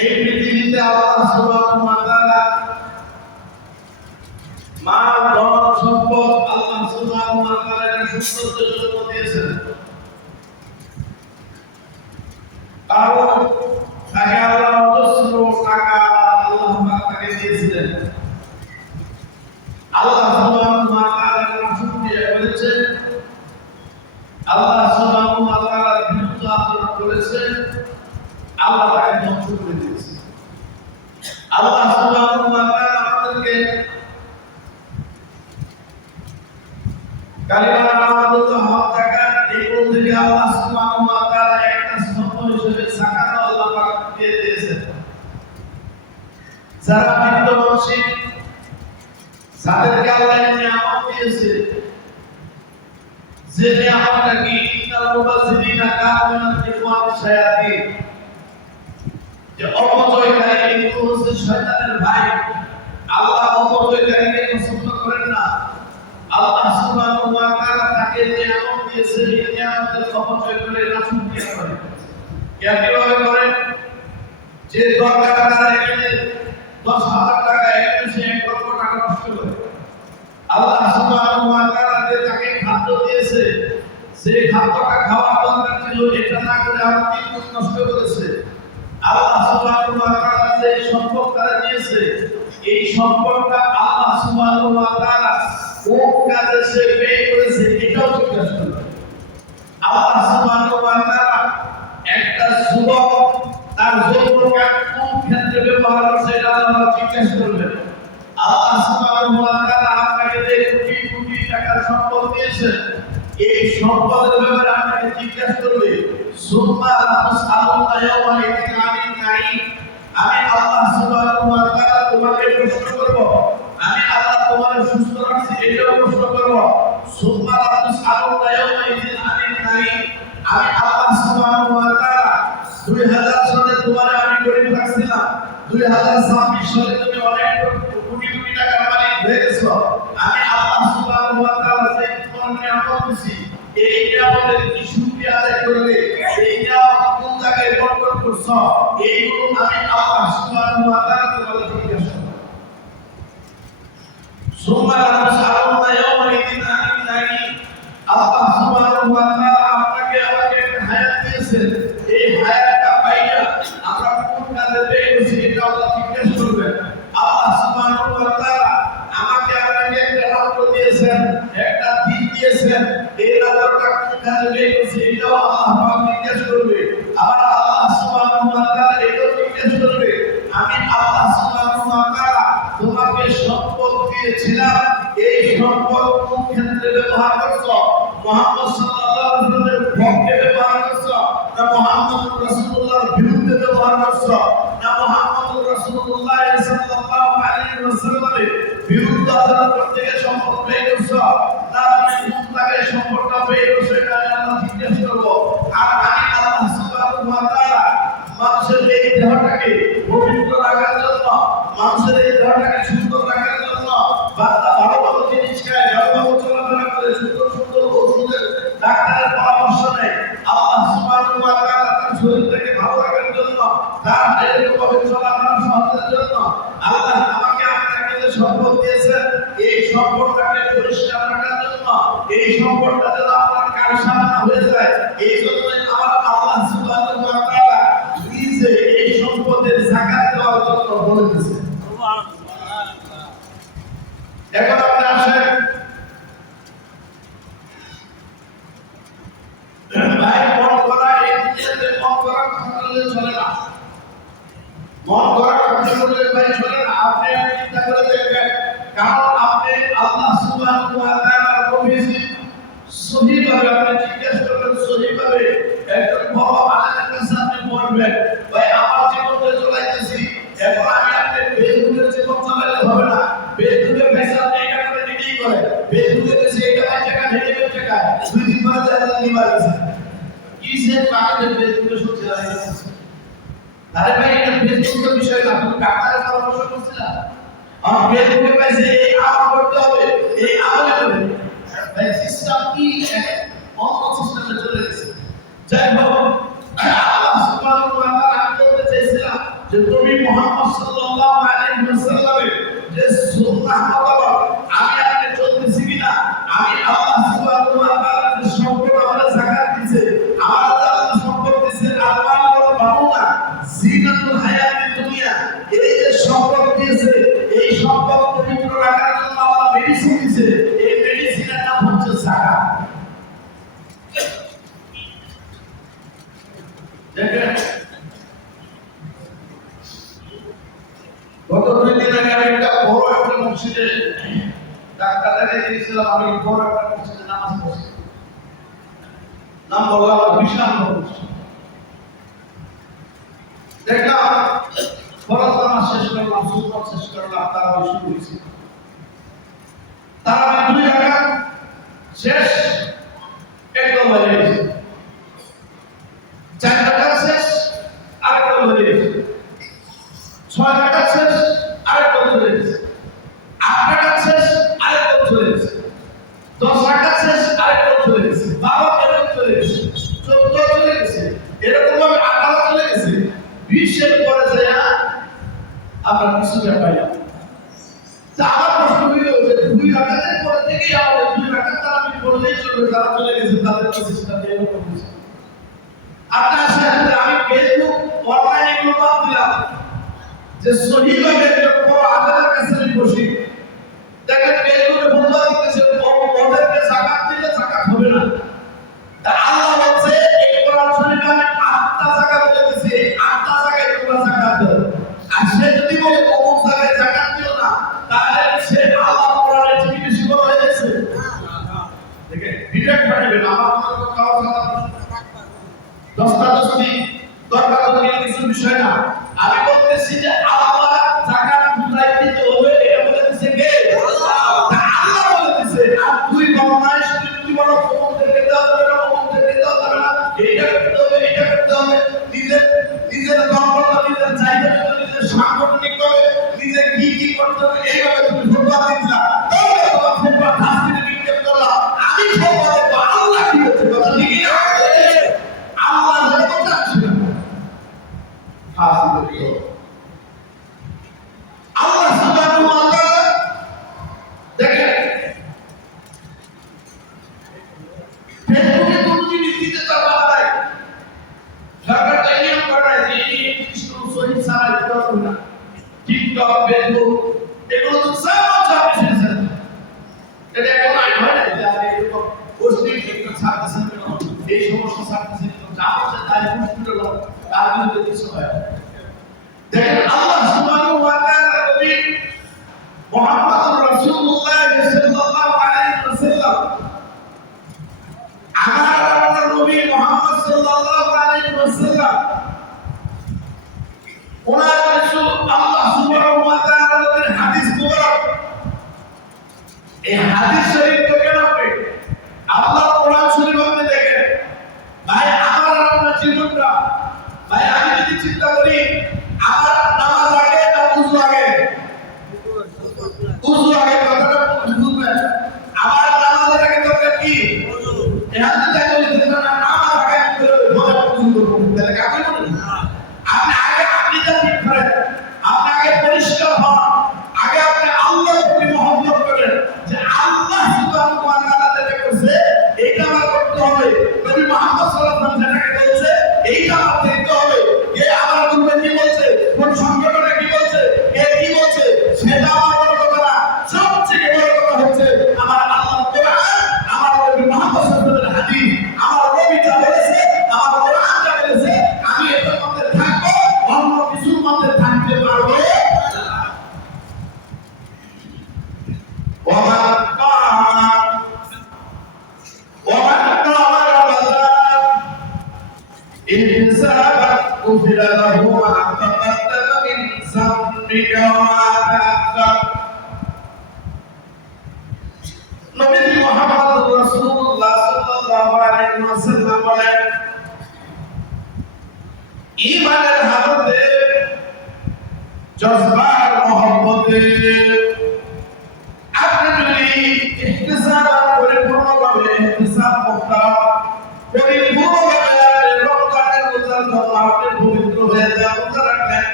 এই পৃথিবীতে আল্লাহ সুবহানাহু ওয়া তাআলা মাল ধন সম্পদ আল্লাহ সুবহানাহু ওয়া তাআলা সুন্দর জন্য দিয়েছেন। কারণ তাকে আল্লাহ অজস্র টাকা আল্লাহ পাক তাকে দিয়েছিলেন। আল্লাহ সুবহানাহু ওয়া তাআলা শুকরিয়া করেছেন, আল্লাহ সুবহানাহু ওয়া তাআলা বিরুদ্ধে আচরণ করেছেন, আল্লাহ তাকে ধ্বংস করে দিয়েছে। আল্লাহ সুবহানাহু ওয়া তাআলা আমাদেরকে কালিমা মাহমুদুল্লাহ হক যাকাত এগুলো থেকে আল্লাহ সুবহানাহু ওয়া তাআলা একটা স্তম্ভ হিসেবে যাকাত আল্লাহ পাক দিয়ে দিয়েছেন। যারা বিত্তবংশী যাদেরকে আল্লাহ নিয়ামত দিয়েছে, যে নিয়ামতটা কি ইন্নাল মুবাযযিরিনা কানু মিন ইখওয়ানিশ শায়াতিন, যে অপচয়কারী কিন্তু হচ্ছে শয়তানের ভাই। আল্লাহ অপচয়কারীকে পছন্দ করেন না। আল্লাহ সুবহানাহু ওয়া তাআলা তাকে নিয়ামত দিয়েছে, এই নিয়ামতের অপচয় করে নাশুকরিয়া করে। কিভাবে করেন? যে দরকার তার এখানে 10,000 টাকা, এখানে সে 1 লক্ষ টাকা নষ্ট করে। আল্লাহ সুবহানাহু ওয়া তাআলা যে তাকে খাদ্য দিয়েছে, সেই খাদ্যটা খাওয়ার দরকার ছিল, এটা না করে আবার 3 গুণ নষ্ট করেছে। আল্লাহ সুবহানাহু ওয়া তাআলা যে সম্পদ তারা দিয়েছে, এই সম্পদটা আল্লাহ সুবহানাহু ওয়া তাআলা কোন কাজে সে ব্যয় করেছে এটাও জিজ্ঞাসা করবে। আল্লাহ সুবহানাহু ওয়া তাআলা একটা যুবক তার যৌবনকে কোন ক্ষেত্রে ব্যবহার করছে এটা আল্লাহ জিজ্ঞাসা করবেন। আল্লাহ সুবহানাহু ওয়া তাআলা আপনাকে যে কোটি কোটি টাকার সম্পদ দিয়েছেন, এই সম্পদের ব্যাপারে আপনাকে জিজ্ঞাসা করবে। সুম্মা লাতুসআলুনা ইয়াওমা ইযিন আনিন নাঈম, আমি আল্লাহ সুবহানাহু ওয়া তাআলা তোমাকে প্রশ্ন করব। আমি আল্লাহ তোমাকে সুস্থ রাখছি এটাও প্রশ্ন করব। সুম্মা লাতুসআলুনা ইয়াওমা ইযিন আনিন নাঈম, আমি আল্লাহ সুবহানাহু ওয়া তাআলা 2000 সালে তোমারে আমি গরিব রাখছিলাম, 2026 সালে তুমি অনেক কোটি কোটি টাকার মালিক হয়ে গেছো। আমি আল্লাহ সুবহানাহু ওয়া তাআলা যে তোমার নিয়ামত দিয়েছি, এই নিয়ামতের কি শুকরিয়া আদায় করবে? এই নিয়ামত কোন জায়গায় বরকত করছো, এইগুলো আমি আল্লাহ সুবহানাহু ওয়া তাআলা তোমাকে জিজ্ঞাসা করব। সুম্মা লাতুসআলুনা ইয়াওমা ইযিন আনিন নাঈম, আল্লাহ সুবহানাহু ওয়া তাআলা আপনাকে আমাকে একটা হায়াত দিয়েছেন, এই হায়াতটা পাইয়া আমরা কোন কাজে ব্যয় করছি এটা আল্লাহ জিজ্ঞাসা করবেন। আল্লাহ সুবহানাহু ওয়া তাআলা আমাকে আপনাকে একটা রাত্র দিয়েছেন, একটা দিন দিয়েছেন, এই রাত্রটা কোন কাজে ব্যয় করছি এটাও আল্লাহ পাক জিজ্ঞাসা করবে। আবার আল্লাহ সুবহানাহু ওয়া তাআলা এটাও জিজ্ঞাসা করবে, আমি আল্লাহ সুবহানাহু ওয়া তাআলা তোমাকে সম্পদ দিয়েছিলাম, এই সম্পদ কোন ক্ষেত্রে ব্যবহার করছো? মুহাম্মদ সাল্লাল্লাহু আলাইহি ওয়াসাল্লামের পক্ষে ব্যবহার করছো, না মুহাম্মদুর রাসূলুল্লাহর বিরুদ্ধে ব্যবহার করছো, না মুহাম্মদুর রাসূলুল্লাহ সাল্লাল্লাহু আলাইহি ওয়াসাল্লামের বিরুদ্ধে আচরণ করতে গিয়ে সম্পদ ব্যয় করছো, না তুমি কোন জায়গায় সম্পদটা ব্যয় করছো এটা আল্লাহ জিজ্ঞাসা করব। আর আমি আল্লাহ সুবহানাহু ওয়া তাআলা মানুষের এই দেহটাকে পবিত্র রাখার জন্য, মানুষের এই দেহটাকে সুন্দর রাখার জন্য বান্দা ভালো ভালো জিনিস খায়, ভালো ভালো চলাফেরা করে, সুন্দর সুন্দর ওষুধের ডাক্তারের পরামর্শ নেয়। আল্লাহ সুবহানাহু ওয়া তাআলা তার শরীরটাকে ভালো রাখার জন্য, তার এরকমভাবে চলাফেরা সহজের জন্য আল্লাহ আমাকে আপনাকে যে সম্পদ দিয়েছেন, এই সম্পদটাকে পরিষ্কার রাখার জন্য, এই সম্পদটা যেন আপনার কারসাজি না হয়ে যায়, এই জন্যই আমার আল্লাহ সুবহানাহু ওয়া তাআলা নিজে এই সম্পদের যাকাত দেওয়ার জন্য বলে দিয়েছেন। এখন আপনি আসেন, ভাই মন করা এই দুনিয়াতে মন করা কথা বললে চলে না, মন করা কথা বললে ভাই চলে না। আপনি চিন্তা করে দেখবেন, কারণ আপনি আল্লাহ সুবহানাহু ওয়া তাআলার নবীজি সহিভাবে আপনি জিজ্ঞেস করবেন, সহিভাবে একজন বড় আলেমের কাছে আপনি বলবেন, ভাই আমার জীবনটা চলাইতেছি, এখন আমি আপনি ফেসবুকের জীবন চালালে হবে না। ফেসবুকে পয়সা আপনি এটা করে নিতেই করে, ফেসবুকে দেশে এটা 5 টাকা ঢেকে টাকা 2 দিন পরে যায় নিবার আছে কি সে পাকে ফেসবুকে শুনছে না। আরে ভাই এটা ফেসবুকের বিষয় না, তুমি ডাক্তারের পরামর্শ করছিলা, আর ফেসবুকে পয়সা এই আমল করতে হবে, এই আমলে হবে ভাই সিস্টেম কি অন্য সিস্টেমে চলে গেছে। যাই হোক, আল্লাহ সুবহানাহু ওয়া তাআলা আমি বলতে চাইছিলাম যে নবী মুহাম্মদ সাল্লাল্লাহু আলাইহি ওয়াসাল্লামের যে সুন্নাহ মোতাবেক আমি আপনি চলতেছি কিনা, আমি আল্লাহ সুবহানাহু ওয়া তাআলা যে সম্পদ আমাদের যাকাত দিয়েছে, আমাদের আল্লাহ সম্পদ দিয়েছে আল্লাহ ওয়াল বানুনা জিনাতুল হায়াতিদ দুনিয়া, এই যে সম্পদ দিয়েছে এই সম্পদ পবিত্র রাখার জন্য আল্লাহ মেডিসিন দিয়েছে, এই মেডিসিনের নাম হচ্ছে যাকাত। দেখেন গত 2 দিন আগে আমি একটা বড় একটা মসজিদে ডাক্তার দেখাতে গিয়েছিলাম। আমি বড় একটা মসজিদে নামাজ পড়ছি, নাম বললাম বিশাল মসজিদ। দেখলাম ফরজ নামাজ শেষ করলাম, সুন্নাত শেষ করলাম, তারাবি শুরু হয়েছে। তারাবি 2 রাকাত শেষ, একদম হয়ে গেছে। 4 রাকাত শেষ, আরেকদম হয়ে গেছে। 6 রাকাত শেষ, আরেকদম চলে গেছে। 8 রাকাত শেষ, আরেকদম চলে গেছে। 10 রাকাত শেষ, আরেকদম চলে গেছে। 12 এরকম চলে গেছে, 14 চলে গেছে, এরকম ভাবে 18 চলে গেছে। 20 এর পরে যায় আমরা কিছু পাইলাম। তা আমার প্রশ্ন হইল যে 2 রাকাতের পরে থেকে আমাদের 2 রাকাত তারাবি পড়লেই চলবে, যারা চলে গেছে তাদের প্রচেষ্টা দিয়ে এরকম হয়েছে। আপনার সাথে আমি ফেসবুক অনলাইনে এগুলো বাদ দিলাম যে সহিভাবে একটা বড় আদালতের কাছে আমি বসি, দেখেন ফেসবুকে বন্ধ দিতেছে ওদেরকে যাকাত দিলে যাকাত হবে না। তা আল্লাহ বলছে এই কোরআন শরীফে আমি 8টা জায়গা বলে দিয়েছি, 8টা জায়গায় তোমরা যাকাত দাও। আর সে যদি বলে অমুক জায়গায় যাকাত দিও না, তাহলে সে আল্লাহ কোরআনের থেকে বেশি বড় হয়ে গেছে। দেখেন ডিরেক্ট পাঠাবে না, আমার কোনো কারণ না, দস্তাদস্তি তর্কাতর্কি কিছু বিষয় না। আমি বলতেছি যে আল্লাহ যাকাত বুঝাই দিতে হবে, এটা বলে দিয়েছে কে? আল্লাহ। আল্লাহ বলে দিয়েছে। আর তুই বর্ণায় তুই বলো অমুকদেরকে দেওয়া যাবে না, অমুকদেরকে দেওয়া যাবে না, এইটা করতে হবে, এইটা করতে হবে। নিজের দরকার, নিজের চাহিদা, নিজের সাংগঠনিক ভাবে নিজে কি কি করতে হবে এইভাবে তুমি ফতোয়া দিলা, তবে তোমার ফতোয়া ধাস্তিতে নিক্ষেপ করলা। আমি ফতোয়া দেব, আল্লাহ কি বলছে, কথা ঠিক না? আল্লাহ যেটা বলছে আসলে ফাসিল দিও। আল্লাহ সুবহানাহু ওয়া তাআলা দেখেন ফেসবুকে কোন জিনিস দিতে চাওয়া যায়, সরকার তো নিয়ম করে যে এই কৃষ্ণ শহীদ সারা দিতে হবে না। টিকটক, ফেসবুক এগুলো তো সব ছাপিয়েছে। এটা কোনো আইন হয় না যে আপনি এরকম অশ্লীল টিকটক ছাড়তেছেন কেন, এই সমস্যা ছাড়তেছেন কেন, যা হচ্ছে তাই মুশকিল হলো, তার বিরুদ্ধে কিছু হয়। দেখেন আল্লাহ সুবহানাহু ওয়া তাআলা নবী মুহাম্মদুর রাসূলুল্লাহ সাল্লাল্লাহু আলাইহি ওয়াসাল্লাম, আমার নবী মুহাম্মদ সাল্লাল্লাহু আলাইহি ওয়াসাল্লাম ওনার রাসূল আল্লাহ সুবহানাহু ওয়া তাআলা নবীর হাদিস মুবারক, এই হাদিস শরীফ তো কেন আপনি আল্লাহ কোরআন শরীফ আপনি দেখেন ভাই, আমার আপনার জীবনটা ভাই, আমি যদি চিন্তা করি আমার নামাজ আগে না উযু আগে, উযু আগে, কথাটা বুঝবেন। আমার নামাজের আগে দরকার কি? এখন তো তাই বলি না, নামাজ আগে আমি করে উযু করব, তাহলে কাকে বলি? আপনি আগে আকীদা ঠিক করেন, আপনি আগে পরিষ্কার হন, আগে আপনি আল্লাহর প্রতি মহব্বত করেন যে আল্লাহ সুবহানাহু ওয়া তাআলা যেটা করছে এইটা আমার করতে হবে। নবী মুহাম্মদ সাল্লাল্লাহু আলাইহি ওয়াসাল্লাম যেটা বলছে এইটা আমার দেখতে হবে। কে আমার গুরুদেব কি বলছে, কোন সংগঠনে কি বলছে, কে কি বলছে, সেটা আমার বড় কথা না। সবচেয়ে বড় কথা হচ্ছে আমার আল্লাহর কোরআন, আমার নবী মুহাম্মদ সাল্লাল্লাহু আলাইহি ওয়াসাল্লামের হাদিস। আমার নবী যা বলেছে, আমার কোরআন যা বলেছে, আমি এটার মধ্যে থাকবো, অন্য কিছুর মধ্যে থাকতে পারবো না। ومن قام رمضان احتسابا غفر له ما تقدم من ذنبك وما تأخر। নবী মুহাম্মদ রাসূলুল্লাহ সাল্লাল্লাহু আলাইহি ওয়াসাল্লাম বলেন, ঈমানের হালতে জজবার মহব্বতে আপনি যদি ইহতিসাব পরিপূর্ণভাবে ইহতিসাব মুক্তার পরিপূর্ণভাবে রমজানের রোজার জন্য আপনি পবিত্র হয়ে যান, রোজা রাখলেন,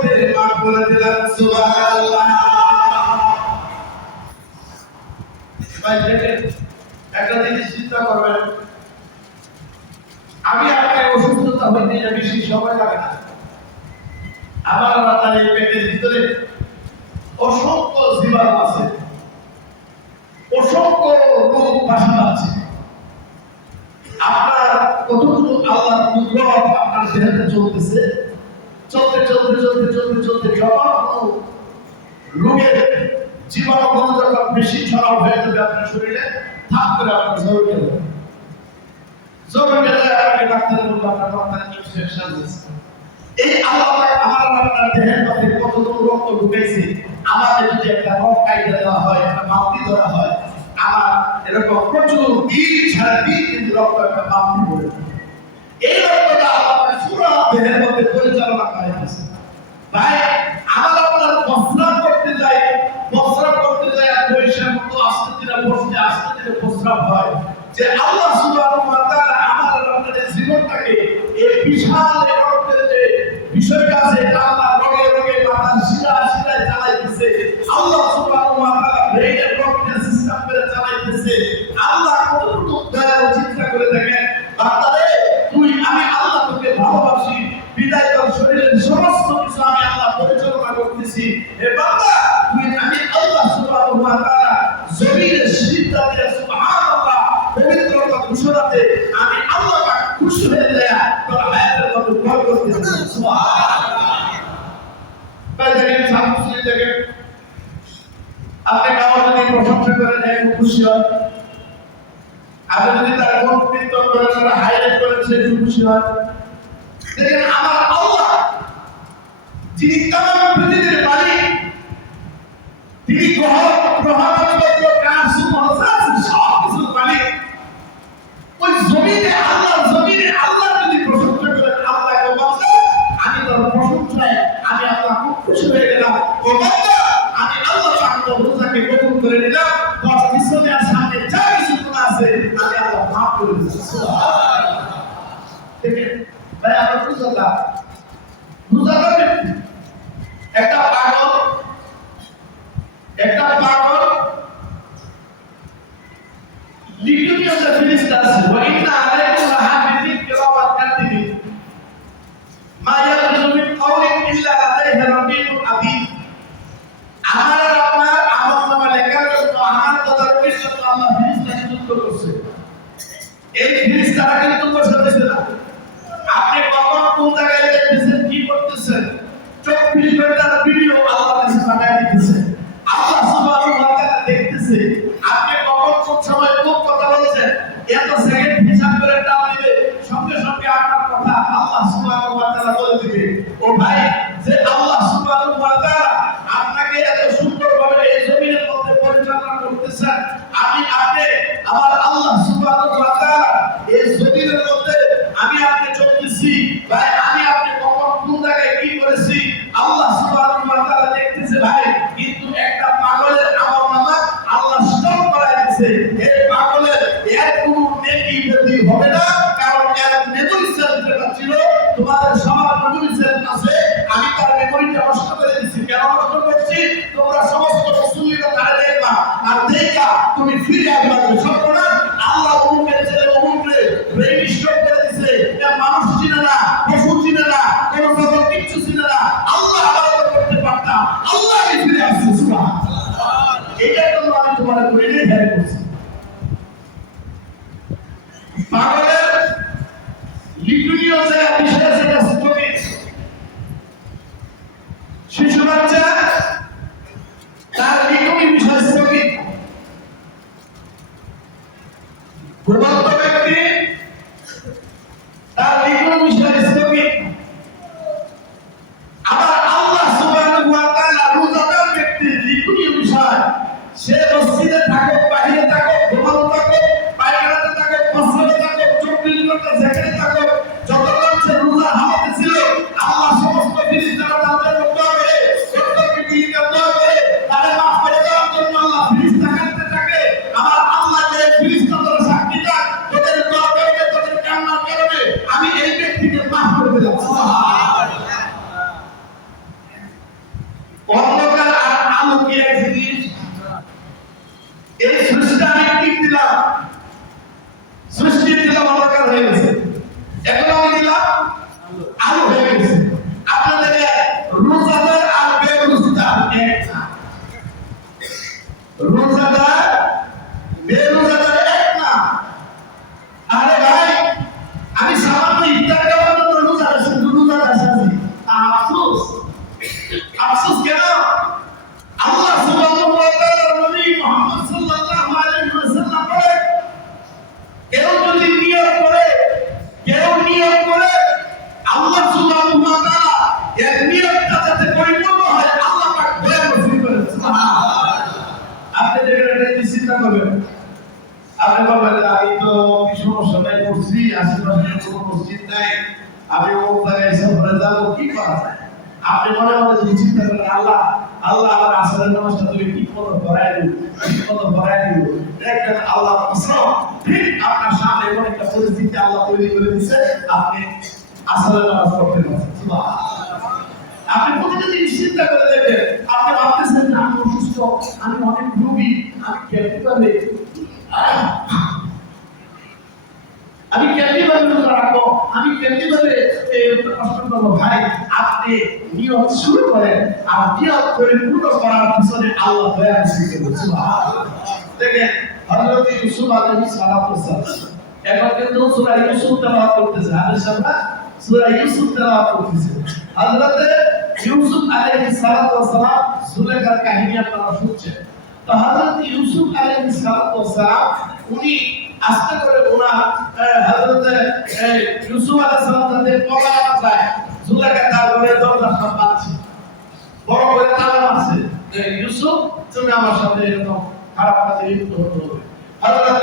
মধ্যে মাফ করে দিলাম সুবহানাল্লাহ। ভাই দেখেন একটা জিনিস চিন্তা করবেন, আমি আপনার অসুস্থতা হইতে যে বেশি সময় লাগে না, আমার আপনার এই পেটের ভিতরে অসংখ্য জীবাণু আছে, অসংখ্য রোগ বাসা আছে। আপনার কতগুলো আল্লাহর কুদরত আপনার দেহে চলতেছে, চলতে চলতে চলতে চলতে চলতে যখন কোনো রোগের জীবাণুগুলো যখন বেশি ছড়াও হয়ে যাবে আপনার শরীরে, থাক করে আপনার জ্বর গেল, জ্বর গেলে আপনাকে ডাক্তার বলবো আপনার মাথায় ইনফেকশন হয়েছে। এই আল্লাহ আমার আপনার দেহের মধ্যে কতগুলো রক্ত ঢুকেছে, আমাদের যদি একটা রক কাইটে দেওয়া হয়, একটা মাপি ধরা হয়, আমার এরকম প্রচুর দিন ছাড়া দিন কিন্তু রক্ত একটা মাপি পড়ে, এই রক্তটা আমাদের পুরো দেহের মধ্যে পরিচালনা করে আছে। ভাই আমার আপনার প্রস্রাব করতে যাই আর বৈশাখ মতো আস্তে ধীরে বসতে আস্তে ধীরে প্রস্রাব হয়, যে আল্লাহ সুবহানাহু ওয়া তাআলা আমার আপনাদের জীবনটাকে এই বিশাল রক্তের যে বিষয়টা আছে এটা আল্লাহ রগে রগে মাথা শিরা শিরায় চালাইতেছে, আল্লাহ সুবহানাহু ওয়া তাআলা ব্রেইনের রক্তের সিস্টেম করে চালাইতেছে। আল্লাহ কতটুকু দয়ালু চিন্তা করে দেখেন, বান্দারে তুই আমি আল্লাহ তোকে ভালোবাসি, বিদায় তোর শরীরের সমস্ত কিছু আমি আল্লাহ পরিচালনা করতেছি। হে বান্দা তুই আমি আল্লাহ সুবহানাহু ওয়া তাআলা জমিনের সিজদাতে সুবহানাল্লাহ পবিত্রতা ঘোষণাতে আমি আল্লাহ পাক খুশি হয়ে যায় তোর হায়াতের মধ্যে বরকত দিতে সুবহানাল্লাহ। তাই দেখেন সামনে দেখেন আপনি কাউকে যদি প্রশংসা করে দেন খুশি হয়, আপনি যদি তার গুণ কীর্তন করে তারা হাইলাইট করেন সে খুশি হয়। দেখেন আমার আল্লাহ যিনি তামাম পৃথিবীর মালিক, তিনি গ্রহ নক্ষত্র গাছ মহাজাত সব কিছুর মালিক, ওই জমিনে আল্লাহ যদি প্রশংসা করেন আল্লাহকে বান্দা আমি তোর প্রশংসায় আমি আল্লাহ খুব খুশি হয়ে গেলাম, ও বান্দা আমি আল্লাহ পাক তোর রোজাকে কবুল করে নিলাম, তোর পিছনে আর সামনে যা কিছু গুনাহ আছে আমি আল্লাহ মাফ করে দিচ্ছি সুবহানাল্লাহ। দেখেন ভাই আমরা রোজা একটা পাগল লিখিত যে ফেরেশতা আছে, ওয়া ইন্না আলাইকুম লাহাফিজিন কিরামান কাতিবিন মা ইয়ালফিযু মিন কাওলিন ইল্লা লাদাইহি রাকীবুন আতীদ। আমার আপনার আমলনামা লেখার জন্য আমার তদারকির জন্য আল্লাহ ফেরেশতা নিযুক্ত করছে। এই ফেরেশতারা কিন্তু বসে রয়েছে না, আপনি কখন কোন জায়গায় দেখতেছেন কি করতেছেন 24 ঘন্টার ভিডিও আল্লাহ কাছে পাঠিয়ে দিতেছে, আল্লাহ সুবহানাহু ওয়া তাআলা দেখতেছে আপনি কখন কোন সময় কোন কথা বলছেন, এত সেকেন্ড হিসাব করে টাইম দিবে, সঙ্গে সঙ্গে আপনার কথা আল্লাহ সুবহানাহু ওয়া তাআলা বলে দিবে। ও ভাই যে আল্লাহ সুবহানাহু ওয়া তাআলা আপনাকে এত সুন্দরভাবে এই জমিনের মধ্যে পরিচালনা করতেছেন, আমি আপনি আমার আল্লাহ সুবহানাহু ওয়া তাআলা এই জমিনের মধ্যে আমি আপনি চলতেছি, ভাই আমি আপনি কখন কোন জায়গায় কি করেছি আল্লাহ সুবহানাহু ওয়া তাআলা দেখতেছে ভাই। কিন্তু একটা পাগলের আমলনামা আল্লাহ স্টপ করায় দিয়েছে, এই পাগলের এর কোনো নেকি বেদি হবে না, কারণ এর মেমরি সেল যেটা ছিল তোমাদের সবার মেমরি সেল আছে, আমি তার মেমরিটা নষ্ট করে দিয়েছি। কেন নষ্ট করছি? তোমরা সমস্ত রাসূলরা তারে দেখবা আর দেখা তুমি ফিরে আসবা, সর্বনাশ আল্লাহ অমুকের ছেলে অমুকরে ব্রেইন স্ট্রোক করে দিয়েছে, এটা মানুষ চিনে না, পশু চিনে না, কোন জগৎ কিচ্ছু চিনে না, আল্লাহ আবাদত করতে পারতাম, আল্লাহই ফিরে আসছে সুবহানাল্লাহ। এটা তো আমি তোমার ব্রেইনে ঢেলে করছি। পাগলের লিটুনিও যে বিষয় সেটা স্থগিত, শিশু বাচ্চা তার লিটুনি বিষয় স্থগিত, পূর্বত্ব ব্যক্তি তার লিটুনি বিষয় স্থগিত, আবার আল্লাহ সুবহানাহু ওয়া তাআলা রোজাদার ব্যক্তির লিটুনি বিষয় সে মসজিদে থাকুক, বাহিরে থাকুক, ঘুমানো থাকুক, পায়খানাতে থাকুক, মসজিদে থাকুক, 24 ঘন্টা যেখানে থাকুক, যতক্ষণ সে রোজা অন্ধকার আর আলো কি এক জিনিস? এই সৃষ্টি আমি টিপ দিলাম, সৃষ্টি দিলাম অন্ধকার হয়ে গেছে, এখন আমি দিলাম আলো হয়ে গেছে। আপনাদের রোজাদার আর বেরোজগার এক না, রোজাদার বেরোজাদার এক না। আরে ভাই, আমি সামান্য ইফতার করার জন্য রোজা আছি, আফসোস আফসোস কেন? আল্লাহ সুবহানাহু ওয়া তাআলা নবী মুহাম্মদ সাল্লাল্লাহু আলাইহি ওয়াসাল্লাম বলেন, কেউ যদি নিয়ত করে আল্লাহ সুবহানাহু ওয়া তাআলা এর নিয়তটা যাতে পরিপূর্ণ হয় আল্লাহ পাক দয়া নসিব করেন। সুবহানাল্লাহ। আপনি দেখেন চিন্তা করবেন, আপনি বলবেন আমি তো কিছু সময় করছি, আশেপাশে কোনো মসজিদ নাই, আমি ও জায়গায় সফরে যাবো, কি করা যায়? আপনি মনে মনে যদি চিন্তা করেন আল্লাহ আল্লাহ আমার আসরের নামাজটা তুমি ঠিক মতো পড়ায় দিও, দেখবেন আল্লাহ কসম ঠিক আপনার সামনে এমন একটা পরিস্থিতি আল্লাহ তৈরি করে দিচ্ছে, আপনি আসরের নামাজ পড়তে পারছেন। সুবহানাল্লাহ। আপনি প্রতিটা জিনিস চিন্তা করে দেখবেন, আপনি ভাবতেছেন যে আমি অসুস্থ, আমি অনেক রোগী, আমি কেমনে রোজা রাখবো, আমি কেমনে কষ্ট করবো? ভাই, আপনি নিয়ত শুরু করেন, আর নিয়ত করে পূর্ণ করার পিছনে আল্লাহ দয়া করছেন। সুবহানাল্লাহ। দেখেন হযরত ইউসুফ আলাইহিস সালাতু ওয়াস সালাম এখন কিন্তু সূরা ইউসুফ তেলাওয়াত করতেছে, হাদিস আমরা সূরা ইউসুফ তেলাওয়াত করতেছে। হযরত ইউসুফ আলাইহিস সালাতু ওয়াস সালাম সুলেখার কাহিনী আপনারা শুনছেন। তো হযরত ইউসুফ আলাইহিস সালাতু ওয়াস সালাম উনি আস্তে করে ওনার হযরত ইউসুফ আলাইহিস সালাম তাদের পলায়ন যায়, সুলেখা তারপরে দরজা সামলাচ্ছে, বড় করে তালা মারছে যে ইউসুফ তুমি আমার সাথে এরকম খারাপ কাজে লিপ্ত হতে হবে। হযরত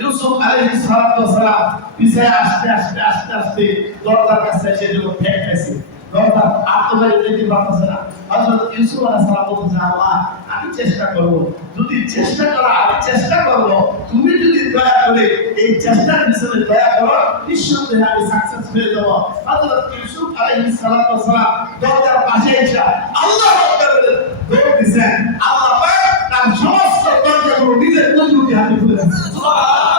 ইউসুফ আলাইহিস সালাতু ওয়াস সালাম পিছে আস্তে দরজার কাছে এসে ঠেক খাইছে, দরজা আত্মবাড়ি যেতে পারতেছে না। হযরত ইউসুফ আলাইহিস সালাম বলতেছে আল্লাহ আমি চেষ্টা করব, যদি চেষ্টা করা আমি চেষ্টা করব, তুমি যদি দয়া করে এই চেষ্টার পিছনে দয়া করো নিঃসন্দেহে আমি সাকসেস হয়ে যাব। হযরত ইউসুফ আলাইহিস সালাতু ওয়াস সালাম দরজার পাশে এসে আল্লাহু আকবার বলে দৌড় দিয়েছেন। আল্লাহ পাক তার সমস্ত দরজাগুলো নিজের কুদরতি হাতে খুলে দিয়েছেন। সুবহানাল্লাহ।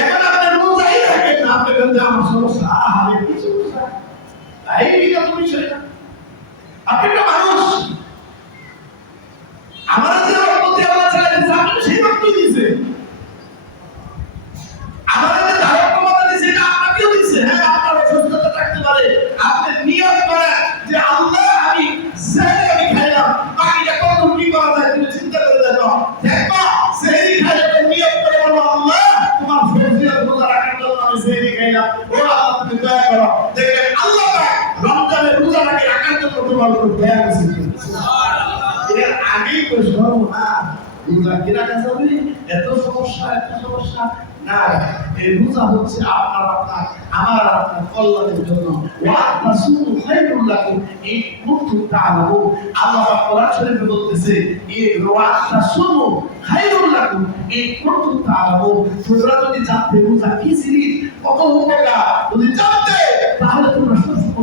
এখন আপনি রোজাই থাকেন না, আপনি বলতে আমার সমস্যা আহারে কিছু না, তাই এটা তুমি ছেড়ে না, আপনি তো মানুষ, আমার যে রক্ত আল্লাহ চাইলে দিয়েছে আপনি সেই রক্ত দিয়েছে, আমাদের যে ধারক ক্ষমতা দিয়েছে এটা আপনাকেও দিয়েছে। হ্যাঁ, আপনার অসুস্থতা থাকতে পারে, আপনি নিয়ত করেন যে আল্লাহ আমি সেহরি খাইলাম, বাকিটা কত কি করা যায় তুমি চিন্তা করে দেখো, দেখবা সেহরি খাইলে নিয়ত করে বলো আল্লাহ তোমার ফরজিয়ত রোজা রাখার জন্য আমি সেহরি খাইলাম, ও আল্লাহ তুমি দয়া করো, দেখবেন আল্লাহ পাক রমজানের রোজা রাখার জন্য তোমার উপর দয়া করেছেন। সুবহানাল্লাহ। এর আগেই তো সর্বনা রোজা কি রাখা যাবে, এত সমস্যা না, এই রোজা হচ্ছে আমার আপনার কল্যাণের জন্য। ওয়া তাসুমু খায়রুল লাকুম ইন কুনতুম তা'লামুন। আল্লাহ কোরআন শরীফে বলতেছে ওয়া তাসুমু খায়রুল লাকুম ইন কুনতুম তা'লামুন। তোমরা যদি জানতে রোজা কি জিনিস, কত উপকার যদি জানতে, তাহলে তোমরা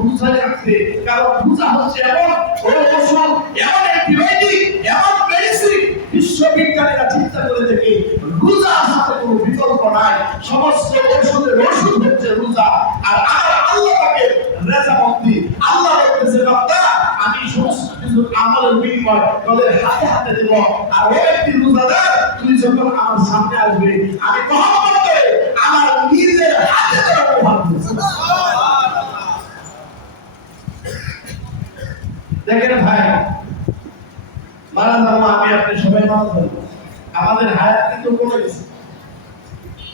রোজা রাখতে। কারণ রোজা হচ্ছে এমন ওষুধ, এমন অ্যান্টিবায়োটিক, এমন মেডিসিন, বিশ্ববিজ্ঞানীরা চিন্তা করে দেখে রোজার সাথে কোনো বিকল্প নাই, সমস্ত ওষুধের ওষুধ হচ্ছে রোজা। আর আল্লাহ পাকে রেজামন্দি, আল্লাহ বলতেছে বান্দা আমি সমস্ত কিছু আমলের বিনিময় তোদের হাতে দেব, আর ওই ব্যক্তি রোজাদার তুই যখন আমার সামনে আসবে আমি মহব্বতে আমার নিজের হাতে তোর উপহার দেব। দেখেন ভাই, মারা যাবো আমি আপনি সবাই মারা যাবো, আমাদের হায়াত কিন্তু কমে গেছে,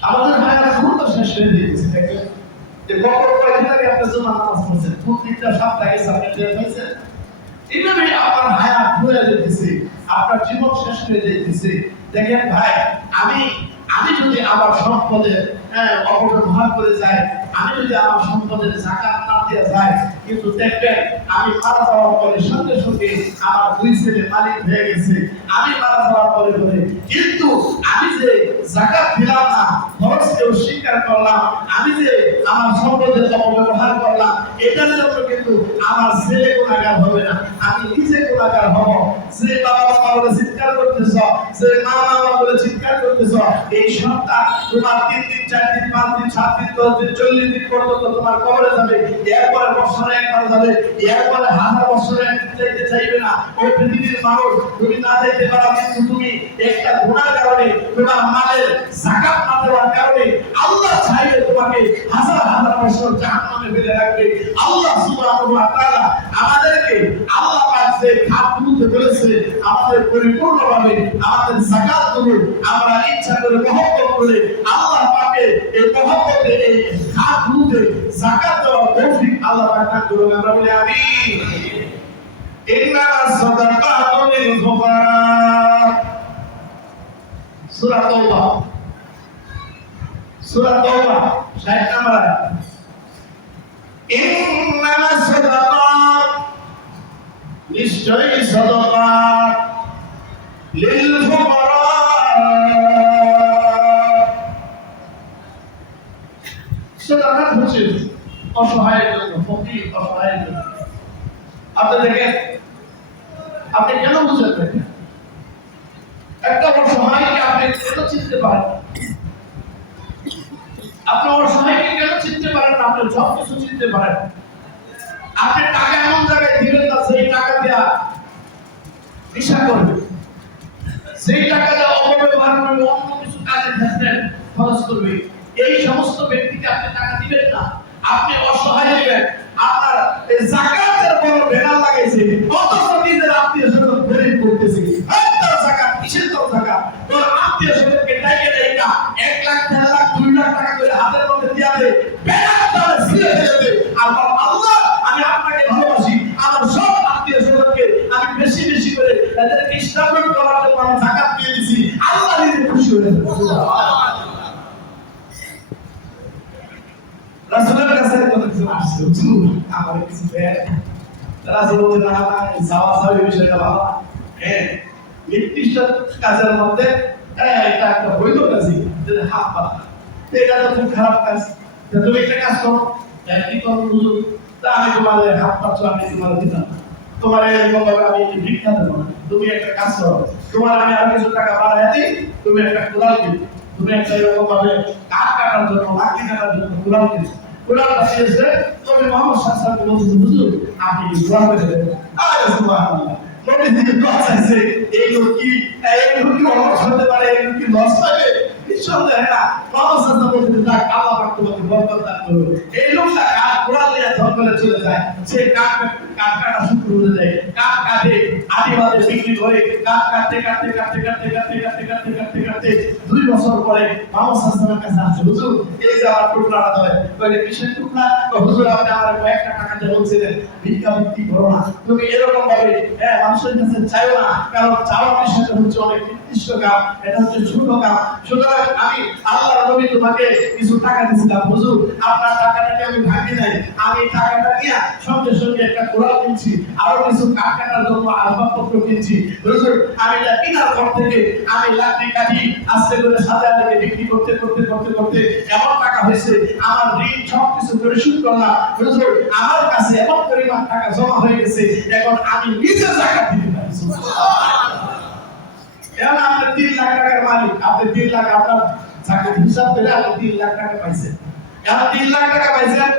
আমাদের হায়াত দ্রুত শেষ হয়ে দিয়েছে। দেখেন যে বকর কয়েকদিন আগে আপনি জমা নামাজ পড়ছেন, প্রত্যেকটা সপ্তাহে আপনি টের পাইছেন, এইভাবে আপনার হায়াত ঘুরে যেতেছে, আপনার জীবন শেষ হয়ে যেতেছে। দেখেন ভাই, আমি যদি আমার সম্পদের অপব্যবহার করে যায়, আমি যদি আমার সম্পদের যাকাত না দিয়ে যায়, কিন্তু দেখবেন আমি মারা যাওয়ার পরে সঙ্গে সঙ্গে আমার দুই ছেলে মালিক হয়ে গেছে। আমি মারা যাওয়ার পরে কিন্তু আমি যে যাকাত দিলাম না, খরচকে অস্বীকার করলাম, আমি যে আমার সম্পদের অপব্যবহার করলাম, এটার জন্য কিন্তু আমার ছেলে গুনাহগার হবে না, আমি নিজে গুনাহগার হব। যে বাবা মা বলে চিৎকার করতেছ, যে মা মা বলে চিৎকার করতেছ, এই সন্তান তোমার 3 দিন 4 দিন 5 দিন 7 দিন 10 দিন 40 দিন পর্যন্ত তোমার কবরে যাবে, এরপরে বছরে একবার যাবে, এরপরে হাজার বছরে যাইতে চাইবে না। ওই পৃথিবীর মানুষ তুমি না যাইতে পারো, কিন্তু তুমি একটা গুনার কারণে, তোমার মালের যাকাত না দেওয়ার কারণে আল্লাহ চাইলে তোমাকে হাজার হাজার বছর জাহান্নামে ফেলে রাখবে। আল্লাহ সুবহানাহু ওয়া তাআলা আমাদেরকে আল্লাহ পাক যে খাতগুলোতে বলেছে, আমাদের পরিপূর্ণভাবে আমাদের যাকাতগুলো আমরা ইচ্ছা করে মহব্বত করে আল্লাহ পাকের এই মহব্বতে এই খাতগুলোতে যাকাত দেওয়ার তৌফিক আল্লাহ পাক দান করুন। আমরা বলি আমিন। ইন্নামাস সাদাকাতু লিল ফুকারা, সূরা তাওবা, সূরা তাওবা 60 নম্বর আয়াত। ইন্নামাস সাদাকাত, নিশ্চয়ই সাদাকাত, লিল ফুকারা, সাদাকাত হচ্ছে অসহায়ের জন্য, ফকির অসহায়ের জন্য। আপনি দেখেন, আপনি কেন বুঝেন না? একটা অসহায়কে আপনি কেন চিনতে পারেন? আপনি অসহায়কে কেন চিনতে পারেন? আপনি সব কিছু চিনতে পারেন। আপনি টাকা এমন জায়গায় দিবেন না, সেই টাকা দেওয়া নেশা করবে, সেই টাকা দেওয়া অপব্যবহার করবে, অন্য কিছু কাজে খরচ করবে। এই সমস্ত ব্যক্তিকে আপনি টাকা দিবেন না, আপনি অসহায় দিবেন। আপনার যাকাতের বড় ব্যানার লাগাইছে, অথচ নিজের আত্মীয়-স্বজন গরিব করতেছে। তার যাকাত কিসের তোর যাকাত? তোর আত্মীয়-স্বজনকে ডাইকে ডাইকা 1 লাখ 1.5 লাখ 2 লাখ টাকা করে হাতের মধ্যে দিয়া দে, ব্যানার তারে ছিঁড়ে ফেলে দে। আর আল্লাহ, আমি আপনাকে ভালোবাসি, আমার সব আত্মীয়-স্বজনকে আমি বেশি বেশি করে এদেরকে ইসলামিক করার জন্য আমি যাকাত দিয়ে দিছি। আল্লাহ নিজে খুশি হয়ে যাবে। সুবহানাল্লাহ। রাসূলের কাছে একজন আসছে, হুজুর আমার কিছু দেন। রাসূল বললেন, না না, যাওয়া বিষয়টা ভালো। হ্যাঁ, নির্দিষ্ট কাজের মধ্যে এটা একটা বৈধ কাজই, যদি হাত পাতা, এটা তো খুব খারাপ কাজ। তুমি একটা কাজ করো, কি করো হুজুর? তা আমি তোমাদের হাত পাচ্ছ, আমি তোমার দিতাম, তোমার এরকম ভাবে আমি ভিক্ষা দেবো না। তুমি একটা কাজ করো, তোমার আমি আরো কিছু টাকা বাড়াই দিই, তুমি একটা কোদাল কিনো, তুমি একটা এরকম ভাবে কাঠ কাটার জন্য, লাকড়ি কাটার জন্য কোদাল কিনো। কোরআন দিয়েছে, তবে মুহাম্মদ সাল্লাল্লাহু আলাইহি ওয়াসাল্লাম বলছেন, হুজুর আপনি দোয়া করে দেন। আরে সুবহানাল্লাহ, নবী থেকে দোয়া চাইছে। এই লোক কি অলস হতে পারে? এই লোক কি লস পাবে? নিঃসন্দেহে না। মুহাম্মদ সাল্লাল্লাহু আলাইহি ওয়াসাল্লাম বলছেন, যাক আল্লাহ পাক তোমাকে বরকত দান করুন। এই লোকটা কাঠ কোরআন নিয়ে জঙ্গলে চলে যায়, সে কাঠ কাটা শুরু করে দেয়, কাঠ কাটে, আদিবাদে বিক্রি করে, কাঠ কাটতে কাটতে কাটতে কাটতে কাটতে কাটতে কাটতে কাটতে কাটতে 2 বছর পরে মুহাম্মদ সাল্লাল্লাহু আলাইহি ওয়াসাল্লামের কাছে আসে, হুজুর এই যে আমার টুকরাটা দেয়। বলে কিসের টুকরা? হুজুর আপনি আমার কয়েকটা টাকা দিয়ে বলছিলেন ভিক্ষা বিক্রি করো না। তুমি এরকম ভাবে মানুষের কাছে চাইও না, কারণ চাওয়া বিষয়টা হচ্ছে অনেক নির্দিষ্ট কাজ, এটা হচ্ছে ছোট কাজ। সুতরাং আমি আল্লাহর নবী তোমাকে কিছু টাকা দিয়েছিলাম, হুজুর আপনার টাকাটাকে আমি ভাঙি নাই, আমি টাকাটা নিয়ে সঙ্গে সঙ্গে একটা কোরআন কিনছি, আরো কিছু কাঠ কাটার জন্য আসবাবপত্র কিনছি। হুজুর আমি এটা কেনার পর থেকে আমি লাকড়ি কাঠি আস্তে করে সাজায় থেকে বিক্রি করতে করতে করতে করতে এমন টাকা হয়েছে, আমার ঋণ সব কিছু পরিশোধ করলাম। হুজুর আমার কাছে এমন পরিমাণ টাকা জমা হয়ে গেছে, এখন আমি নিজে যাকাত দিতে পারি। এখন আপনি 3 লাখ টাকার মালিক, আপনি 3 লাখ আপনার যাকাত হিসাব করে আপনি 3 লাখ টাকা পাইছেন। এখন 3 লাখ টাকা পাইছেন,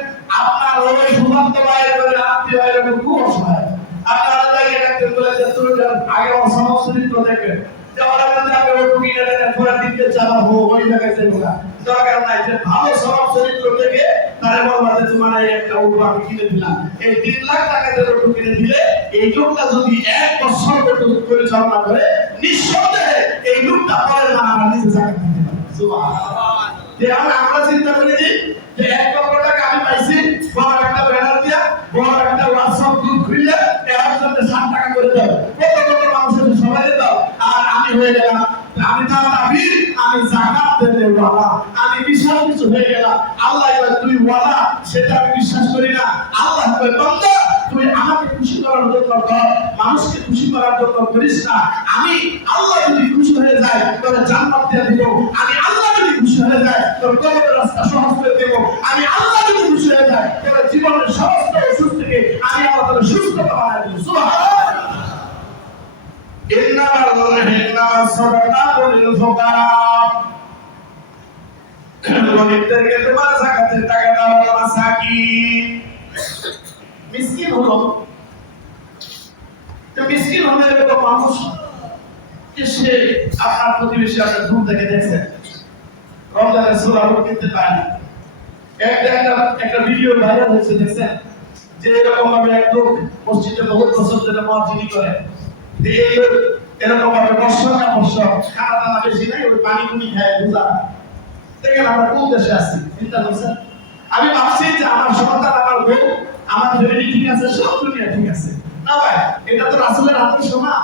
আপনার ওই সুবন্ত ভাইয়ের বলে আত্মীয় ভাইয়ের বলে খুব অসহায়। আপনারা জায়গায় ডাক্তার বলে যে তুমি আগে অসহায় চরিত্র দেখবেন, যে ওরা যদি আপনি ওই টুকিটা দেখেন ঘোরা দিতে চাওয়া ওই জায়গায় যাবো না, দরকার নাই। যে ভালো স্বভাব চরিত্র দেখে তারে বলবা যে তোমার এই একটা উঠবো আমি কিনে দিলাম। এই 3 লাখ টাকা দিয়ে ওটু কিনে দিলে এই লোকটা যদি 1 বছর পরিচালনা করে, নিঃসন্দেহে এই লোকটা পরে না আমার নিজে জায়গা দিতে পারে। সুবহানাল্লাহ। যে আমরা চিন্তা করি যে 1 লক্ষ টাকা আমি পাইছি, বড় একটা ব্যানার দিয়া, বড় একটা হোয়াটসঅ্যাপ গ্রুপ খুলে এর জন্য 60 টাকা করে দাও, কত কত মানুষের সবাই দাও, আর আমি হয়ে গেলাম, আমি তার আমির, আমি যাকাত দিতে ওয়ালা, আমি বিশাল কিছু আল্লাহ কয় তুই ওয়ালা, সেটা আমি বিশ্বাস করি না। আল্লাহ কয় বান্দা তুই আমাকে খুশি করার জন্য কর, মানুষকে খুশি করার জন্য করিস না। আমি আল্লাহ যদি খুশি হয়ে যায় তোর জান্নাত দিয়ে দিব, আমি আল্লাহ যদি খুশি হয়ে যায় তোর কবরের রাস্তা সহজ করে দেব, আমি আল্লাহ যদি খুশি হয়ে যায় তোর জীবনের সমস্ত অসুখ থেকে আমি আল্লাহ তোর সুস্থতা বানাই দেব। সুবহানাল্লাহ। ইন্নামাস সাদাকাতু লিল ফুকারা, গরিবদেরকে তোমার যাকাতের টাকা দাও। মাসাকিন, মিসকিন হলো, তো মিসকিন হলে এরকম মানুষ যে সে আপনার প্রতিবেশী আপনার দূর থেকে দেখছেন, রমজানের সূরা পড়তে পারে না। একটা ভিডিও ভাইরাল হয়েছে, দেখছেন যে এরকম ভাবে এক লোক মসজিদে বহুত বছর ধরে মুয়াজ্জিনি করে, এই লোক এরকম ভাবে বর্ষা খানা দানা বেশি নাই, ওই পানি পুনি খায় রোজা। দেখেন আমরা কোন দেশে আছি, চিন্তা করছেন? আমি ভাবছি যে আমার সন্তান, আমার বউ, আমার ফ্যামিলি ঠিক আছে, সব দুনিয়া ঠিক আছে। না ভাই, এটা তো রাসূলের আদর্শ না।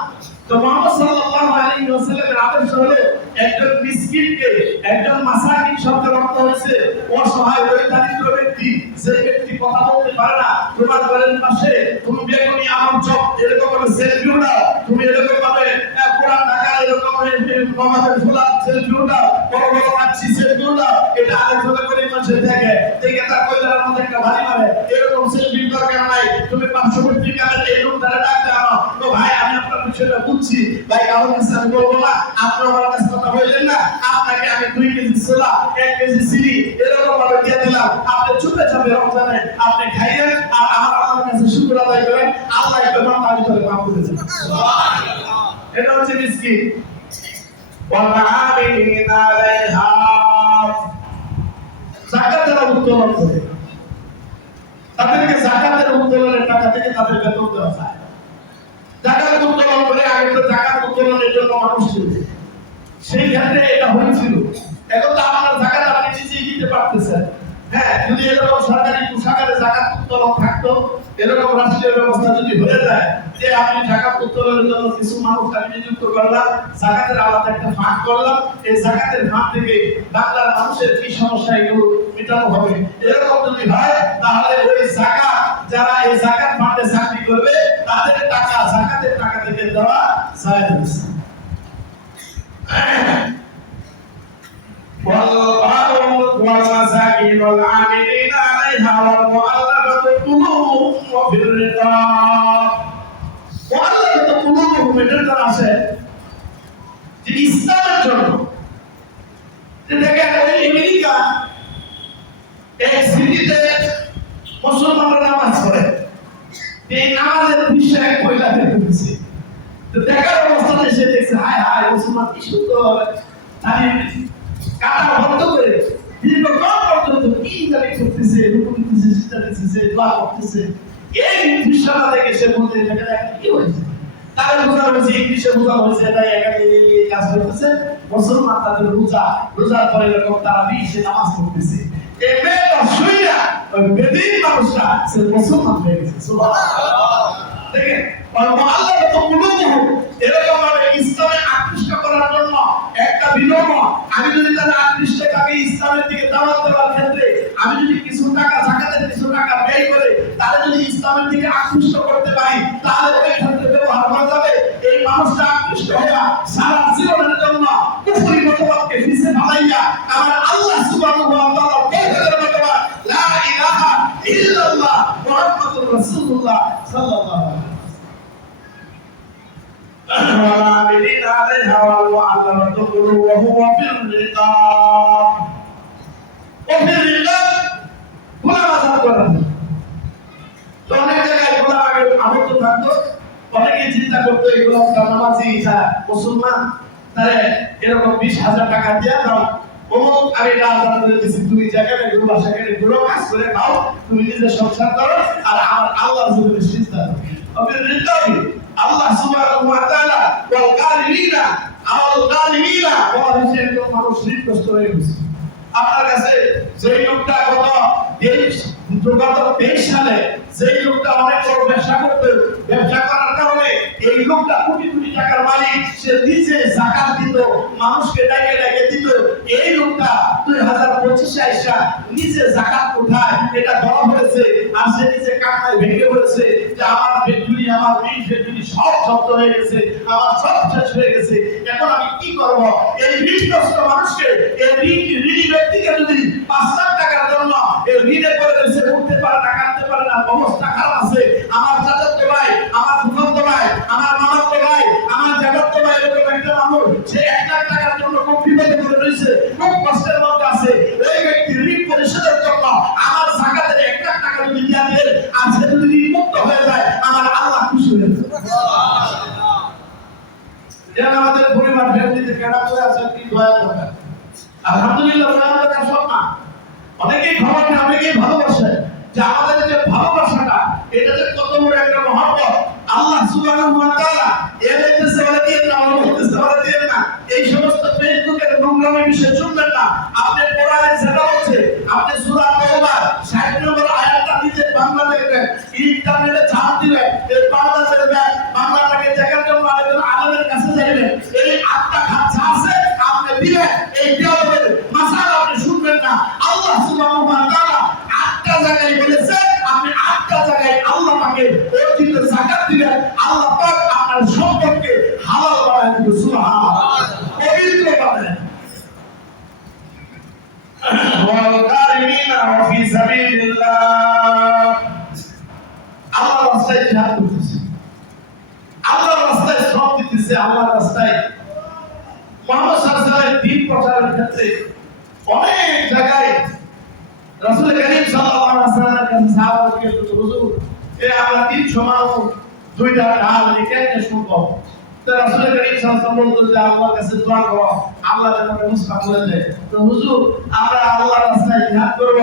তো মুহাম্মদ সাল্লাল্লাহু আলাইহি ওয়াসাল্লামের আদর্শ হলো একজন মিসকিনকে, একজন মাসাকিন শব্দের অর্থ হচ্ছে অসহায় দরিদ্র ব্যক্তি, যে ব্যক্তি কথা বলতে পারে না। তোমার ঘরের পাশে তুমি বেগুনি আমন চপ এরকম ভাবে সেলফিও দাও, তুমি এরকম ভাবে পুরান ঢাকা এরকম ভাবে নবাবের ফুলা সেলফিও দাও, বড় বড় মাছি সেলফিও দাও, এটা আরেকজনের করে মানুষের দেখে তার কইলার মধ্যে একটা ভারী মারে, এরকম সেলফি দরকার নাই। তুমি পার্শ্ববর্তী কালের এই লোক দ্বারা ডাকতে আনো, তো ভাই আমি আপনার বিষয়টা বুঝছি ভাই, কারণ কাছে আমি বলবো না, আপনি আমার কাছে কথা বললেন না, আপনাকে আমি 2 কেজি ছোলা 1 কেজি চিনি এরকম ভাবে দিয়ে দিলাম, আপনি চুপে চাপে রমজানে আপনি খাইয়েন আর আমার কাছে শুকর আদায় করেন, আল্লাহ একটু মাফ করে মাফ করে দেন। সুবহানাল্লাহ। এটা হচ্ছে মিসকিন। ওয়ালামিনা আলাইহা, যাকাত যারা উত্তোলন করে তাদেরকে যাকাতের উত্তোলনের টাকা থেকে তাদের বেতন দেওয়া হয়। যাকাত উত্তোলন করে, আগে তো যাকাত উত্তোলনের জন্য মানুষ ছিল, সেই ক্ষেত্রে এটা হয়েছিল। এখন তো আপনার যাকাত আপনি নিজেই দিতে পারতেছেন। হ্যাঁ, যদি এরকম সরকারি কোষাগারে যাকাত উত্তোলন থাকতো, এরকম রাষ্ট্রীয় ব্যবস্থা যদি হয়ে যায় যে আপনি যাকাত উত্তোলনের জন্য কিছু মানুষ আমি নিযুক্ত করলাম, যাকাতের আলাদা একটা ফান্ড করলাম, এই যাকাতের ফান্ড থেকে বাংলার মানুষের কি সমস্যা এগুলো মেটানো হবে, এরকম যদি হয় তাহলে ওই যাকাত, যারা এই যাকাত ফান্ডে চাকরি করবে তাদের টাকা যাকাতের টাকা থেকে দেওয়া জায়েজ। والمساكين والعاملين عليها والمؤلفة قلوبهم وفي الرقاب مؤلفة قلوبهم এটা আছে যে ইসলামের জন্য। দেখেন ওই আমেরিকা এক সিটিতে মুসলমানরা নামাজ পড়ে, এই নামাজের বিষয়ে এক মহিলা দেখতেছে, তো দেখার অবস্থাতে সে দেখছে হায় হায় মুসলমান কি সুন্দর কাটা বন্ধ করে দীর্ঘক্ষণ পর্যন্ত কি জানি করতেছে, রুকু দিতেছে, সিজদা দিতেছে, দোয়া করতেছে। এই দৃশ্যটা দেখে সে বলতে এটা কি হয়েছে, তাদের বোঝানো হয়েছে, ইংলিশে বোঝানো হয়েছে এটা এখানে এই কাজ করতেছে। মুসলমান তাদের রোজার পরে এরকম তারা বিশে নামাজ পড়তেছে, এই মেয়েটা শুইয়া ওই বেদিন মানুষটা সে মুসলমান হয়ে গেছে। সুবহানাল্লাহ। দেখেন আল্লাহ তো কুলুবুহুম এরকম ভাবে ইসলামে আকৃষ্ট করার জন্য একটা বিনম্র, আমি যদি তাদের আকৃষ্ট তাকে ইসলামের দিকে দাওয়াত দেওয়ার ক্ষেত্রে আমি যদি কিছু টাকা যাকাতের কিছু টাকা ব্যয় করে তাহলে যদি ইসলামের দিকে আকৃষ্ট করতে পারি তাহলে ওই ক্ষেত্রে ব্যবহার করা যাবে। এই মানুষটা আকৃষ্ট হয়ে সারা জীবনের জন্য কুফরি মতবাদকে পিছে ফেলাইয়া আমার আল্লাহ সুবহানাহু ওয়া তাআলা বলতে মতবাদ লা ইলাহা ইল্লাল্লাহ মুহাম্মাদুর রাসূলুল্লাহ সাল্লাল্লাহু আলাইহি ওয়াসাল্লাম والعاملين عليها والمؤلفة قلوبهم وفي الرقاب গোলাম আজাদ করা। তো অনেক জায়গায় গোলাম আবদ্ধ থাকতো, অনেকে চিন্তা করতো এই গোলামটা নামাজি মুসলমান, তারে এরকম 20,000 টাকা দিয়ে দাও, অমুক আমি আজাদ করে দিচ্ছি, তুমি জায়গায় ঘুরবা সেখানে ঘুরো, কাজ করে খাও, তুমি নিজের সংসার করো আর আমার আল্লাহর জন্য চিন্তা করো। আল্লাহ সুবহানাহু ওয়া তাআলা ওয়াল কারিমিনা বলা হয়েছে একজন মানুষ ঋণগ্রস্ত হয়ে গেছে। আপনার কাছে যে লোকটা গত 2023 সালে যেই লোকটা অনেক বড় ব্যবসা করতে, ব্যবসা করার কারণে এই লোকটা কোটি কোটি টাকার মালিক, সে নিজে যাকাত দিত, মানুষকে ডাকে ডাকে দিত, এই লোকটা 2025 আইসা নিজে যাকাত উঠায়, এটা ধরা হয়েছে। আর সে নিজে কান্নায় ভেঙে পড়েছে যে আমার ফ্যাক্টরি, আমার ঋণ ফ্যাক্টরি সব জব্দ হয়ে গেছে, আমার সব শেষ হয়ে গেছে, এখন আমি কি করব? এই ঋণগ্রস্ত মানুষকে, এই ঋণী ব্যক্তিকে যদি 5 লাখ টাকার জন্য এই ঋণে পড়ে রয়েছে, উঠতে পারে না, কাটতে পারে না, অবস্থা খারাপ আছে, আমার চাচাতো ভাই, আমার ফুফাতো ভাই, আমার মামাতো ভাই, আমার জ্যাঠাতো ভাই, এরকম একটা মানুষ সে 1 লাখ টাকার জন্য খুব বিপদে পড়ে রয়েছে, খুব কষ্টের মধ্যে আছে, ওই ব্যক্তি ঋণ পরিশোধের জন্য আমার যাকাতের 1 লাখ টাকা যদি দিয়া দেয়, আর সে যদি ঋণ মুক্ত হয়ে যায়, আমার আল্লাহ খুশি হয়ে যাবে। যেন আমাদের পরিবার ফ্যামিলিতে কেনা করে আছে, কি দোয়া দরকার। আলহামদুলিল্লাহ, আমাদের কাছে সব না, অনেকেই খবর নেই, অনেকেই ভালোবাসে, যে আমাদের যে ভালোবাসাটা, এটা যে কত বড় একটা মহব্বত। আল্লাহ সুবহানাহু ওয়া তাআলা এর বলতেছে বলে দিয়ে না, বলতেছে বলে দিয়ে না, এই সমস্ত ফেসবুকের নোংরামি বিষয় শুনবেন না। আপনি কোরআনে যেটা হচ্ছে, আপনি সূরা তাওবার 60 নম্বর আয়াতটা দিতে বাংলা দেখবেন, ইন্টারনেটে ঝাঁপ দিবেন, এই বাংলা দেখবেন, বাংলাটাকে দেখার জন্য আরেকজন আলেমের কাছে যাবেন, এই আটটা খাঁচা আছে আপনি দিবেন, এই দেওয়ালের মাসাল আপনি শুনবেন না। আল্লাহ সুবহানাহু ওয়া তাআলা 8টা জায়গায় বলেছে, আপনি 8টা জায়গায় আল্লাহ পাকে অর্জিত যাকাত দিবেন, আল্লাহ পাক আপনার সম্পদকে হালাল বানায় দিবে। সুবহানাল্লাহ, পবিত্র বানায়। ওয়াল কারিমিনা ফি সাবিলিল্লাহ, আল্লাহর রাস্তায় জিহাদ করতেছে, আল্লাহর রাস্তায় শ্রম দিতেছে, আল্লাহর রাস্তায় মুহাম্মদ সাল্লাল্লাহু আলাইহি ওয়াসাল্লামের দ্বীন প্রচারের ক্ষেত্রে অনেক জায়গায় রাসূল করিম সাল্লাল্লাহু আলাইহি ওয়াসাল্লামের কাছে সাহাবাদেরকে বলতো, হুজুর আমরা 300 মানুষ 2টা ডাল কেমনে শুনবো? তো রাসূল করিম সাল্লাল্লাহু আলাইহি ওয়াসাল্লাম বলতো যে আল্লাহর কাছে দোয়া করো, আল্লাহ যেন ব্যবস্থা করে দেয়। তো হুজুর আমরা আল্লাহর রাস্তায় জিহাদ করব,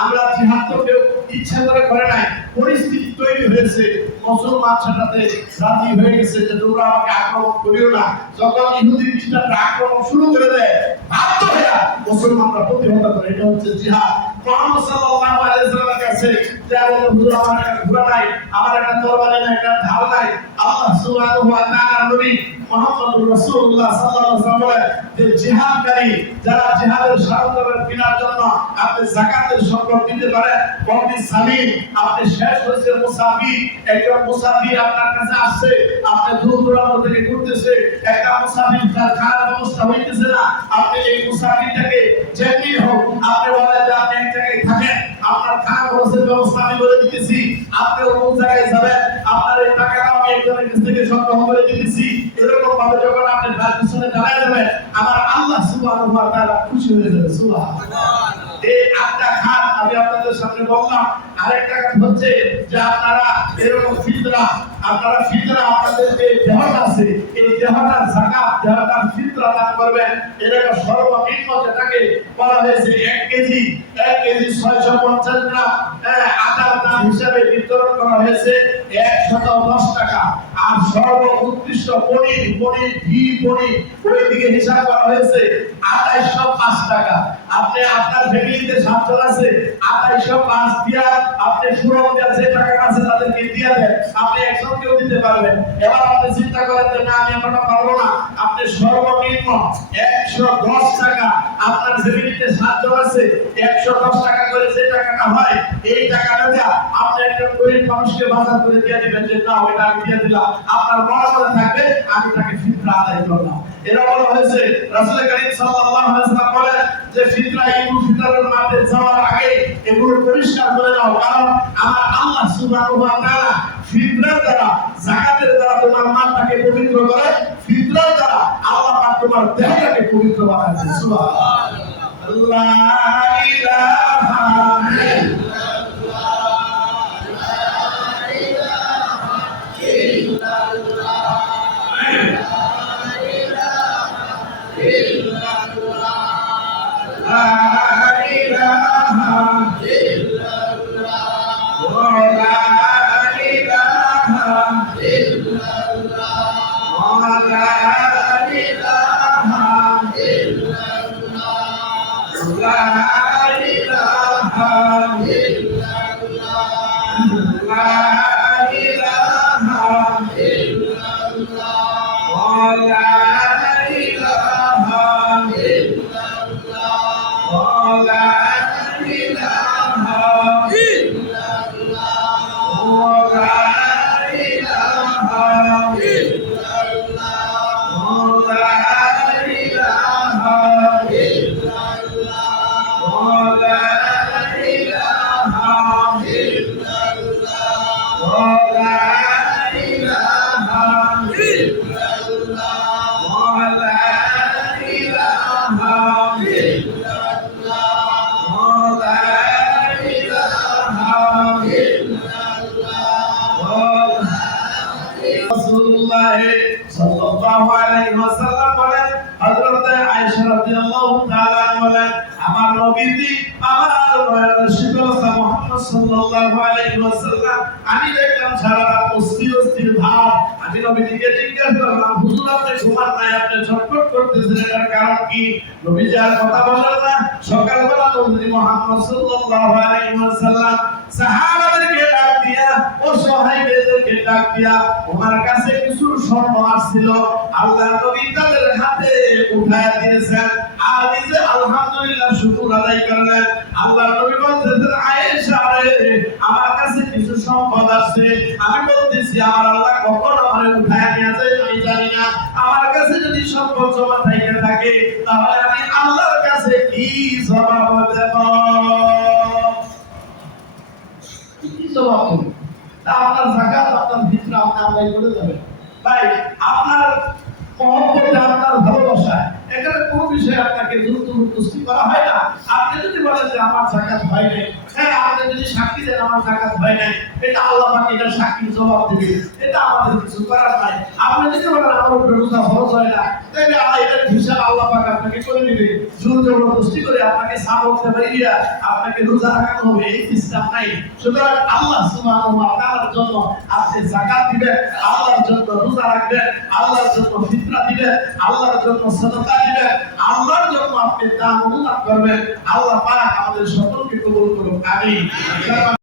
আমরা জিহাদ তো কেউ ইচ্ছা করে নাই, পরিস্থিতি তৈরি হয়েছে, মুসলমান সেটাতে রাজি হয়ে গেছে যে তোমরা আমাকে আক্রমণ করিও না। যখন ইহুদি খ্রিস্টানরা আক্রমণ শুরু করে দেয়, বাধ্য হয়ে মুসলমানরা প্রতিহত করে, এটা হচ্ছে জিহাদ। মুহাম্মদ সাল্লাল্লাহু আলাইহি ওয়াসাল্লামের কাছে যা বলে, হুজুর আমার একটা ঘোড়া নাই, আমার একটা তরবারি নাই, একটা ঢাল নাই। আল্লাহ সুবহানাহু ওয়া তাআলা নবী মুহাম্মদুর রাসূলুল্লাহ সাল্লাল্লাহু আলাইহি ওয়াসাল্লাম বলেন যে জিহাদকারী যারা জিহাদের সরঞ্জামের কেনার জন্য আপনি যাকাতের সম্পদ দিতে পারেন, বন্দি সালিম আপনি শেষ হয়েছে মুসাফির, একজন মুসাফির আপনার কাছে আসছে, আপনি দূর দূরান্ত থেকে ঘুরতেছে, একটা মুসাফির তার খাওয়ার ব্যবস্থা হইতেছে না, আপনি এই মুসাফিরটাকে যেমনি হোক আপনি বলেন যে আপনি এক জায়গায় থাকেন, আপনার খাওয়া খরচের ব্যবস্থা আমি করে দিতেছি, আপনি অন্য জায়গায় যাবেন, আপনার এই টাকাটা আমি একজনের কাছ থেকে সংগ্রহ করে দিতেছি, এরকম ভাবে যখন আপনি তার পিছনে দাঁড়ায় যাবেন, আমার আল্লাহ সুবহানাহু ওয়া তাআলা খুশি হয়ে যাবে। সুবহানাল্লাহ। এই 8টা খাত আমি আপনাদের সামনে বললাম। আরেকটা কাজ হচ্ছে যে আপনারা এরকম ফিতরা, আপনারা ফিতরা আপনাদের যে দেহটা আছে, এই দেহটার যাকাত, দেহটার ফিতরা দান করবেন। এটাকে সর্বনিম্ন যেটাকে বলা হয়েছে 1 কেজি 650 গ্রাম আটার দাম হিসাবে বিতরণ করা হয়েছে 110 টাকা। আর সর্বোৎকৃষ্ট পনির, ঘি, ওই দিকে হিসাব করা হয়েছে 2805 টাকা। আপনি আপনার ফ্যামিলিতে 7 জন আছে, 2805 দিয়া আপনি সুরক্ষা যে টাকা আছে তাদেরকে দিয়ে দেন, আপনি একজনকেও দিতে পারবেন। এবার আপনি চিন্তা করেন যে না আমি এতটা পারবো না, আপনি সর্বনিম্ন 110 টাকা, আপনার ফ্যামিলিতে 7 জন আছে, 110 টাকা করে যে টাকাটা হয়, এই টাকাটা দিয়া আপনি একটা গরিব মানুষকে বাজার করে দিয়ে দিবেন যে না ওইটা আমি দিয়ে দিলাম, আপনার মনে মনে থাকবে আমি তাকে ফিতরা আদায় করলাম। এরা বলা হয়েছে, রাসূল করিম সাল্লাল্লাহু আলাইহি ওয়াসাল্লাম বলেন যে ফিতরা ঈদুল ফিতরের মাঠে যাওয়ার আগে এগুলো পরিষ্কার করে নাও, কারণ আমার আল্লাহ সুবহানাহু ওয়া তাআলা ফিতরার দ্বারা, যাকাতের দ্বারা তোমার মালটাকে পবিত্র করে, ফিতরার দ্বারা আল্লাহ পাক তোমার দেহটাকে পবিত্র বানায়। সুবহানাল্লাহ। লা ইলাহা ইল্লাল্লাহ লা ইলাহা ইল্লাল্লাহ লা ইলাহা ইল্লাল্লাহ লা ইলাহা ইল্লাল্লাহ রাসূলুল্লাহ সাল্লাল্লাহু আলাইহি ওয়াসাল্লাম বলেন, হযরত আয়েশা রাদিয়াল্লাহু তাআলা বলেন, আমার নবীজি আমার নয়নের শীতলতা মুহাম্মদ সাল্লাল্লাহু আলাইহি ওয়াসাল্লাম আমি দেখলাম সারা রাত অস্থির ভাব। আমি নবীজিকে জিজ্ঞাসা করলাম, হুজুর আপনি ঘুমান নাই, আপনি ছটফট করতেছেন, এর কারণ কি? নবীজি আর কথা বললেন না। সকালবেলা নবী মুহাম্মদ সাল্লাল্লাহু আলাইহি ওয়াসাল্লাম সাহাবাদেরকে ডাক দিয়া, অসহায়দেরকে ডাক দিয়া ওনার কাছে কিছু স্বর্ণ আসছিল, আল্লাহ নবী তাদের হাতে উঠায় দিয়েছেন। আর নিজে আলহামদুলিল্লাহ শুকর আদায় করলেন। আল্লাহ নবী বলতেছেন, আয়েশা রে, আমার কাছে কিছু সম্পদ আছে, আমি বলতেছি আমার আল্লাহ কখন আমারে উঠায় নিয়ে যায় আমি জানি না। আমার কাছে যদি সম্পদ জমা থাকে তাহলে আমি আল্লাহর কাছে কি জবাব দেব? কি জবাব দেব? আপনার যাকাত আপনার ভিতরে আপনি আদায় করে যাবেন। ভাই আপনার মহব্বতে, আপনার ভালোবাসা, এখানে কোন বিষয়ে আপনাকে জবরদস্তি করা হয় না। আপনি যদি বলেন যে আমার যাকাত হয় নাই, হ্যাঁ আপনি যদি সাক্ষী দেন আমার যাকাত হয় নাই, এটা আল্লাহ পাক এটা সাক্ষীর জবাব দিবে, এটা আমাদের কিছু করার নাই। আপনি যদি বলেন আমার উপরে রোজা ফরজ হয় না, তাহলে এটার হিসাব আল্লাহ পাক আপনাকে করে দিবে। জবরদস্তি করে আপনাকে সাবক দেবাইয়া আপনাকে রোজা রাখতে হবে, এই সিস্টেম নাই। সুতরাং আল্লাহ সুবহানাহু ওয়া তাআলার জন্য আপনি যাকাত দিবেন, আল্লাহর জন্য রোজা রাখবেন, আল্লাহর জন্য ফিতরা দিবেন, আল্লাহর জন্য সাদাকা দিবেন, আল্লাহর জন্য আপনি দান করবেন। আল্লাহ পাক আমাদের সকলকে কবুল করুন, আমিন।